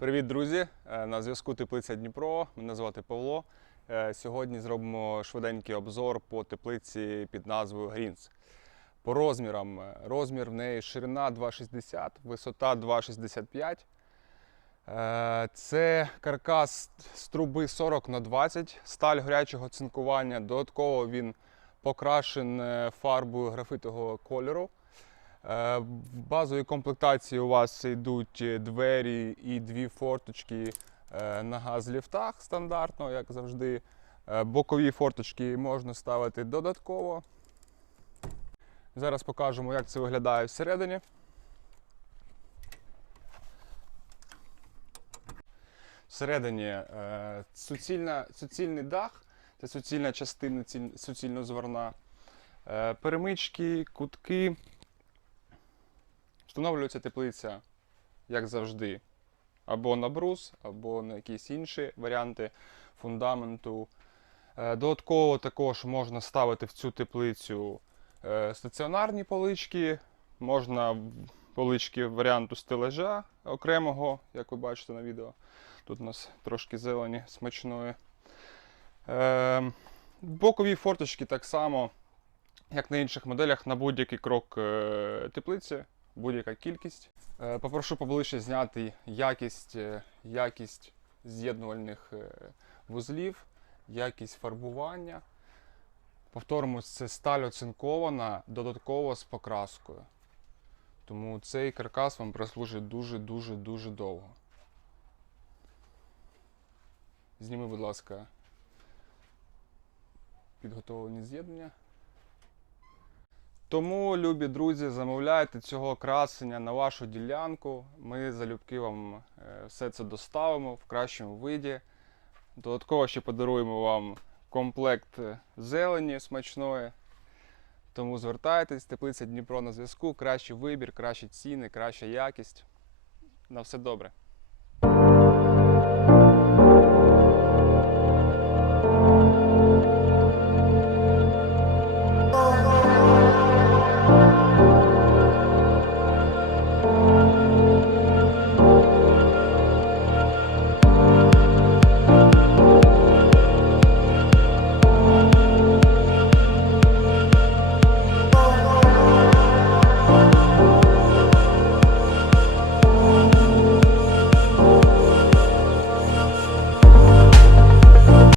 Привіт, друзі! Е, На зв'язку Теплиця Дніпро. Мене звати Павло. Е, Сьогодні зробимо швиденький обзор по теплиці під назвою Грінс. По розмірам. е, Розмір в неї ширина 2,60, висота 2,65. Е, Це каркас з труби 40 на 20, сталь горячого цинкування. Додатково він покрашен фарбою графитового кольору. Е, В базовій комплектації у вас йдуть двері і дві форточки е, на газ-ліфтах стандартно, як завжди. Е, Бокові форточки можна ставити додатково. Зараз покажемо, як це виглядає всередині. Всередині суцільна, суцільний дах, це суцільна частина ціль- суцільнозворна. Е, перемички, кутки. Встановлюється теплиця, як завжди, або на брус, або на якісь інші варіанти фундаменту. Е, Додатково також можна ставити в цю теплицю е, стаціонарні полички, можна полички варіанту стележа окремого, як ви бачите на відео. Тут у нас трошки зелені смачної. Е, Бокові форточки так само, як на інших моделях, на будь-який крок теплиці будь-яка кількість. Е, Попрошу поближче зняти якість, е, якість з'єднувальних е, вузлів, якість фарбування. Повторимось, це сталь оцинкована додатково з покраскою. Тому цей каркас вам прослужить дуже-дуже дуже довго. Зніми, будь ласка, підготовлені з'єднання. Тому, любі друзі, замовляйте цього красення на вашу ділянку. Ми залюбки вам е, все це доставимо в кращому виді. Додатково ще подаруємо вам комплект е, зелені смачної. Тому звертайтесь, теплиця Дніпро на зв'язку. Кращий вибір, кращі ціни, краща якість. На все добре.